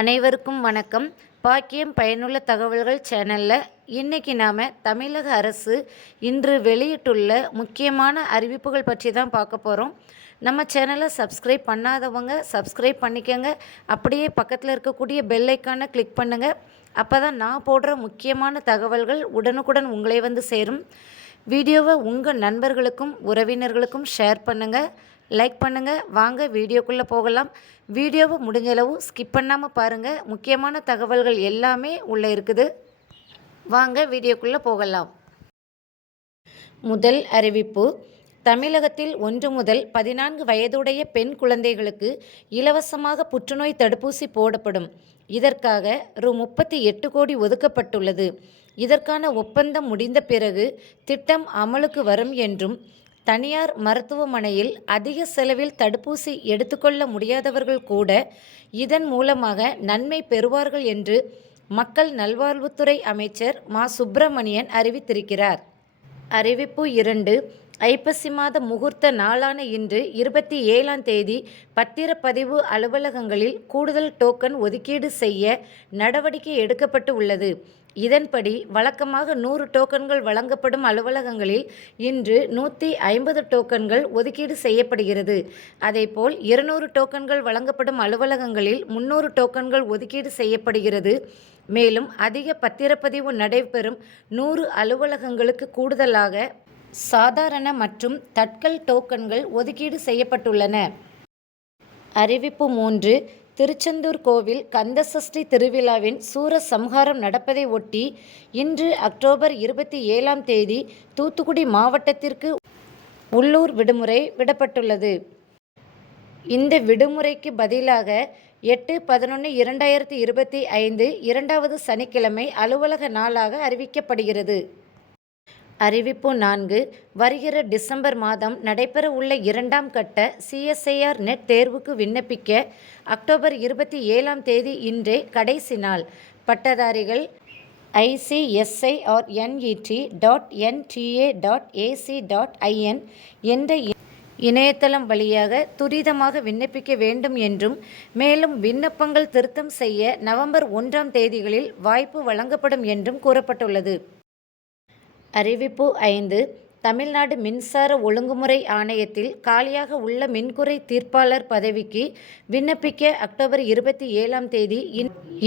அனைவருக்கும் வணக்கம். பாக்கியம் பயனுள்ள தகவல்கள் சேனலில் இன்றைக்கி நாம் தமிழக அரசு இன்று வெளியிட்டுள்ள முக்கியமான அறிவிப்புகள் பற்றி தான் பார்க்க போகிறோம் நம்ம சேனலை சப்ஸ்கிரைப் பண்ணாதவங்க சப்ஸ்கிரைப் பண்ணிக்கோங்க. அப்படியே பக்கத்தில் இருக்கக்கூடிய பெல் ஐக்கானை கிளிக் பண்ணுங்கள் அப்போ தான் நான் போடுற முக்கியமான தகவல்கள் உடனுக்குடன் உங்களை வந்து சேரும். வீடியோவை உங்கள் நண்பர்களுக்கும் உறவினர்களுக்கும் ஷேர் பண்ணுங்கள் லைக் பண்ணுங்கள் வாங்க வீடியோக்குள்ளே போகலாம். வீடியோவை முடிஞ்சளவு ஸ்கிப் பண்ணாமல் பாருங்கள் முக்கியமான தகவல்கள் எல்லாமே உள்ளே இருக்குது. வாங்க வீடியோக்குள்ளே போகலாம். முதல் அறிவிப்பு. தமிழகத்தில் ஒன்று முதல் பதினான்கு வயதுடைய பெண் குழந்தைகளுக்கு இலவசமாக புற்றுநோய் தடுப்பூசி போடப்படும். இதற்காக ரூ. முப்பத்தி எட்டு கோடி ஒதுக்கப்பட்டுள்ளது. இதற்கான ஒப்பந்தம் முடிந்த பிறகு திட்டம் அமலுக்கு வரும் என்றும் தனியார் மருத்துவமனையில் அதிக செலவில் தடுப்பூசி எடுத்துக்கொள்ள முடியாதவர்கள் கூட இதன் மூலமாக நன்மை பெறுவார்கள் என்று மக்கள் நல்வாழ்வுத்துறை அமைச்சர் மா. சுப்பிரமணியன் அறிவித்திருக்கிறார். அறிவிப்பு இரண்டு ஐப்பசி மாத முகூர்த்த நாளான இன்று இருபத்தி ஏழாம் தேதி பத்திரப்பதிவு அலுவலகங்களில் கூடுதல் டோக்கன் ஒதுக்கீடு செய்ய நடவடிக்கை எடுக்கப்பட்டு உள்ளது. இதன்படி வழக்கமாக நூறு டோக்கன்கள் வழங்கப்படும் அலுவலகங்களில் இன்று நூற்றி ஐம்பது டோக்கன்கள் ஒதுக்கீடு செய்யப்படுகிறது. அதேபோல் இருநூறு டோக்கன்கள் வழங்கப்படும் அலுவலகங்களில் முன்னூறு டோக்கன்கள் ஒதுக்கீடு செய்யப்படுகிறது. மேலும் அதிக பத்திரப்பதிவு நடைபெறும் நூறு அலுவலகங்களுக்கு கூடுதலாக சாதாரண மற்றும் தட்கல் டோக்கன்கள் ஒதுக்கீடு செய்யப்பட்டுள்ளன. அறிவிப்பு மூன்று திருச்செந்தூர் கோவில் கந்தசஷ்டி திருவிழாவின் சூர சம்ஹாரம் நடப்பதை ஒட்டி இன்று அக்டோபர் இருபத்தி ஏழாம் தேதி தூத்துக்குடி மாவட்டத்திற்கு உள்ளூர் விடுமுறை விடப்பட்டுள்ளது. இந்த விடுமுறைக்கு பதிலாக எட்டு பதினொன்று இரண்டாயிரத்தி இருபத்தி ஐந்து இரண்டாவது சனிக்கிழமை அலுவலக நாளாக அறிவிக்கப்படுகிறது. அறிவிப்பு நான்கு. வருகிற டிசம்பர் மாதம் நடைபெற உள்ள இரண்டாம் கட்ட சிஎஸ்ஐஆர் நெட் தேர்வுக்கு விண்ணப்பிக்க அக்டோபர் இருபத்தி ஏழாம் தேதி இன்றே கடைசி நாள். பட்டதாரிகள் ICSIR net dot NTA dot AC dot IN என்ற இணையதளம் வழியாக துரிதமாக விண்ணப்பிக்க வேண்டும் என்றும் மேலும் விண்ணப்பங்கள் திருத்தம் செய்ய நவம்பர் ஒன்றாம் தேதிகளில் வாய்ப்பு வழங்கப்படும் என்றும் கூறப்பட்டுள்ளது. அறிவிப்பு ஐந்து. தமிழ்நாடு மின்சார ஒழுங்குமுறை ஆணையத்தில் காலியாக உள்ள மின்குறை தீர்ப்பாளர் பதவிக்கு விண்ணப்பிக்க அக்டோபர் இருபத்தி ஏழாம் தேதி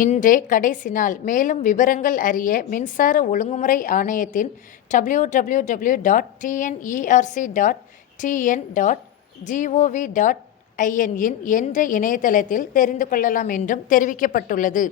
இன்றே கடைசி நாள். மேலும் விவரங்கள் அறிய மின்சார ஒழுங்குமுறை ஆணையத்தின் W W W dot TNERC dot TN dot GOV dot ஐஎன்இன் என்ற இணையதளத்தில் தெரிந்து கொள்ளலாம் என்றும் தெரிவிக்கப்பட்டுள்ளது.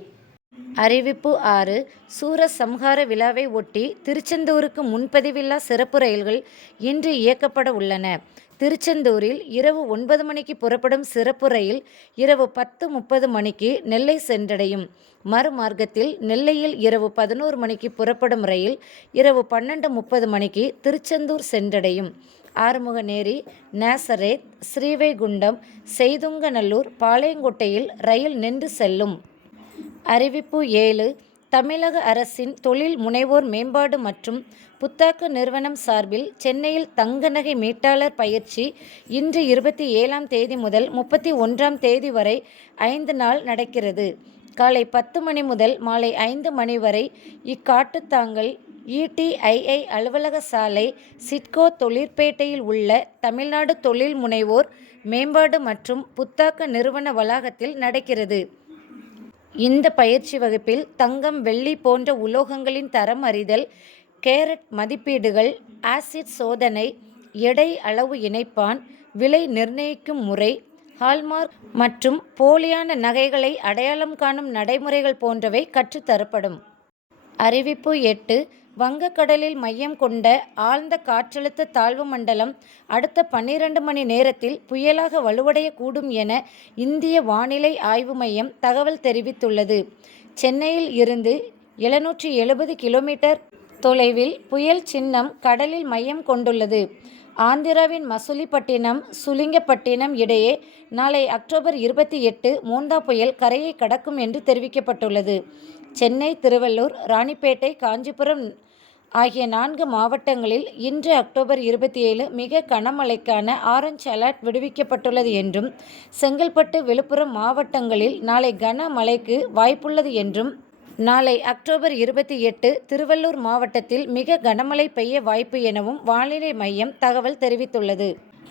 அறிவிப்பு ஆறு. சூரசம்ஹார விழாவை ஒட்டி திருச்செந்தூருக்கு முன்பதிவில்லா சிறப்பு ரயில்கள் இன்று இயக்கப்பட உள்ளன. திருச்செந்தூரில் இரவு ஒன்பது மணிக்கு புறப்படும் சிறப்பு ரயில் இரவு பத்து முப்பது மணிக்கு நெல்லை சென்றடையும். மறுமார்க்கத்தில் நெல்லையில் இரவு பதினோரு மணிக்கு புறப்படும் ரயில் இரவு பன்னெண்டு முப்பது மணிக்கு திருச்செந்தூர் சென்றடையும். ஆறுமுகநேரி நேசரேத் ஸ்ரீவைகுண்டம் செய்துங்கநல்லூர் பாளையங்கோட்டையில் ரயில் நின்று செல்லும். அறிவிப்பு ஏழு. தமிழக அரசின் தொழில் முனைவோர் மேம்பாடு மற்றும் புத்தாக்க நிறுவனம் சார்பில் சென்னையில் தங்க நகை மீட்டாளர் பயிற்சி இன்று இருபத்தி ஏழாம் தேதி முதல் முப்பத்தி ஒன்றாம் தேதி வரை ஐந்து நாள் நடக்கிறது. காலை பத்து மணி முதல் மாலை ஐந்து மணி வரை இக்காட்டுத்தாங்கல் இடிஐஐ அலுவலக சாலை சிட்கோ தொழிற்பேட்டையில் உள்ள தமிழ்நாடு தொழில் முனைவோர் மேம்பாடு மற்றும் புத்தாக்க நிறுவன வளாகத்தில் நடக்கிறது. இந்த பயிற்சி வகுப்பில் தங்கம் வெள்ளி போன்ற உலோகங்களின் தரம் அறிதல் கேரட் மதிப்பீடுகள் ஆசிட் சோதனை எடை அளவு இணைப்பான் விலை நிர்ணயிக்கும் முறை ஹால்மார்க் மற்றும் போலியான நகைகளை அடையாளம் காணும் நடைமுறைகள் போன்றவை கற்றுத்தரப்படும். அறிவிப்பு எட்டு வங்கக்கடலில் மையம் கொண்ட ஆழ்ந்த காற்றழுத்த தாழ்வு மண்டலம் அடுத்த பன்னிரண்டு மணி நேரத்தில் புயலாக வலுவடையக்கூடும் என இந்திய வானிலை ஆய்வு மையம் தகவல் தெரிவித்துள்ளது. சென்னையில் இருந்து எழுநூற்றி எழுபது கிலோமீட்டர் தொலைவில் புயல் சின்னம் கடலில் மையம் கொண்டுள்ளது. ஆந்திராவின் மசுலிப்பட்டினம் சுலிங்கப்பட்டினம் இடையே நாளை அக்டோபர் இருபத்தி எட்டு மூந்தா புயல் கரையை கடக்கும் என்று தெரிவிக்கப்பட்டுள்ளது. சென்னை திருவள்ளூர் ராணிப்பேட்டை காஞ்சிபுரம் ஆகிய நான்கு மாவட்டங்களில் இன்று அக்டோபர் இருபத்தி ஏழு மிக கனமழைக்கான ஆரஞ்ச் அலர்ட் விடுவிக்கப்பட்டுள்ளது என்றும் செங்கல்பட்டு விழுப்புரம் மாவட்டங்களில் நாளை கனமழைக்கு வாய்ப்புள்ளது என்றும் நாளை அக்டோபர் இருபத்தி எட்டு திருவள்ளூர் மாவட்டத்தில் மிக கனமழை பெய்ய வாய்ப்பு எனவும் வானிலை மையம் தகவல் தெரிவித்துள்ளது.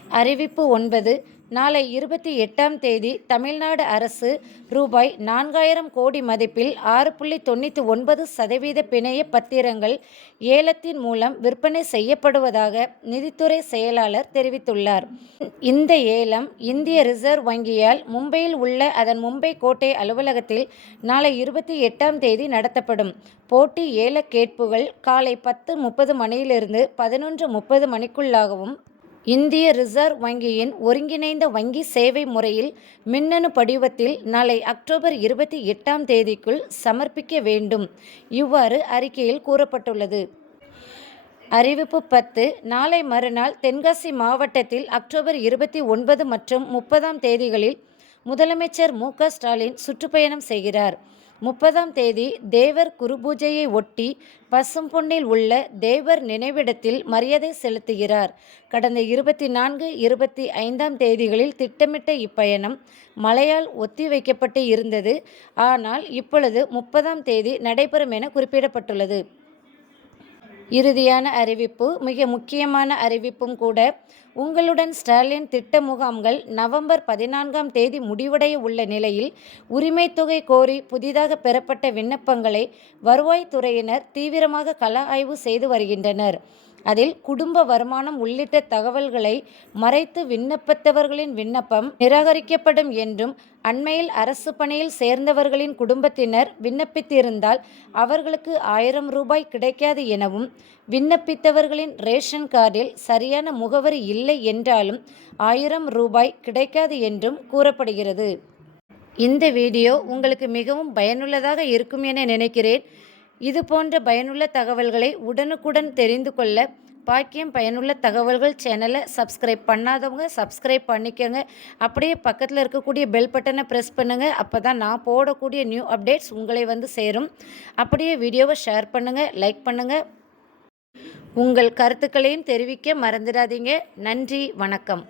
அறிவிப்பு ஒன்பது. நாளை இருபத்தி எட்டாம் தேதி தமிழ்நாடு அரசு ரூபாய் நான்காயிரம் கோடி மதிப்பில் ஆறு புள்ளி தொண்ணூற்றி ஒன்பது சதவீத பிணைய பத்திரங்கள் ஏலத்தின் மூலம் விற்பனை செய்யப்படுவதாக நிதித்துறை செயலாளர் தெரிவித்துள்ளார். இந்த ஏலம் இந்திய ரிசர்வ் வங்கியால் மும்பையில் உள்ள அதன் மும்பை கோட்டை அலுவலகத்தில் நாளை இருபத்தி எட்டாம் தேதி நடத்தப்படும். போட்டி ஏல கேட்புகள் காலை பத்து முப்பது மணியிலிருந்து பதினொன்று முப்பது மணிக்குள்ளாகவும் இந்திய ரிசர்வ் வங்கியின் ஒருங்கிணைந்த வங்கி சேவை முறையில் மின்னணு படிவத்தில் நாளை அக்டோபர் இருபத்தி எட்டாம் தேதிக்குள் சமர்ப்பிக்க வேண்டும். இவ்வாறு அறிக்கையில் கூறப்பட்டுள்ளது. அறிவிப்பு பத்து. நாளை மறுநாள் தென்காசி மாவட்டத்தில் அக்டோபர் இருபத்தி ஒன்பது மற்றும் முப்பதாம் தேதிகளில் முதலமைச்சர் மு க ஸ்டாலின் சுற்றுப்பயணம் செய்கிறார். முப்பதாம் தேதி தேவர் குருபூஜையை ஒட்டி பசும்பொன்னில் உள்ள தேவர் நினைவிடத்தில் மரியாதை செலுத்துகிறார். கடந்த இருபத்தி நான்கு இருபத்தி ஐந்தாம் தேதிகளில் திட்டமிட்ட இப்பயணம் மழையால் ஒத்திவைக்கப்பட்டு இருந்தது. ஆனால் இப்பொழுது முப்பதாம் தேதி நடைபெறும் என குறிப்பிடப்பட்டுள்ளது. இறுதியான அறிவிப்பு மிக முக்கியமான அறிவிப்பும் கூட உங்களுடன் ஸ்டாலின் திட்ட முகாம்கள் நவம்பர் பதினான்காம் தேதி முடிவடைய உள்ள நிலையில் உரிமை தொகை கோரி புதிதாக பெறப்பட்ட விண்ணப்பங்களை வருவாய்த்துறையினர் தீவிரமாக கள ஆய்வு செய்து வருகின்றனர். அதில் குடும்ப வருமானம் உள்ளிட்ட தகவல்களை மறைத்து விண்ணப்பித்தவர்களின் விண்ணப்பம் நிராகரிக்கப்படும் என்றும் அண்மையில் அரசு பணியில் சேர்ந்தவர்களின் குடும்பத்தினர் விண்ணப்பித்திருந்தால் அவர்களுக்கு ஆயிரம் ரூபாய் கிடைக்காது எனவும் விண்ணப்பித்தவர்களின் ரேஷன் கார்டில் சரியான முகவரி இல்லை என்றாலும் ஆயிரம் ரூபாய் கிடைக்காது என்றும் கூறப்படுகிறது. இந்த வீடியோ உங்களுக்கு மிகவும் பயனுள்ளதாக இருக்கும் என நினைக்கிறேன். இது போன்ற பயனுள்ள தகவல்களை உடனுக்குடன் தெரிந்து கொள்ள பாக்கியம் பயனுள்ள தகவல்கள் சேனலை சப்ஸ்கிரைப் பண்ணாதவங்க சப்ஸ்கிரைப் பண்ணிக்கோங்க. அப்படியே பக்கத்தில் இருக்கக்கூடிய பெல் பட்டனை ப்ரெஸ் பண்ணுங்கள் அப்போ தான் நான் போடக்கூடிய நியூ அப்டேட்ஸ் உங்களை வந்து சேரும். அப்படியே வீடியோவை ஷேர் பண்ணுங்கள் லைக் பண்ணுங்கள் உங்கள் கருத்துக்களையும் தெரிவிக்க மறந்துடாதீங்க. நன்றி வணக்கம்.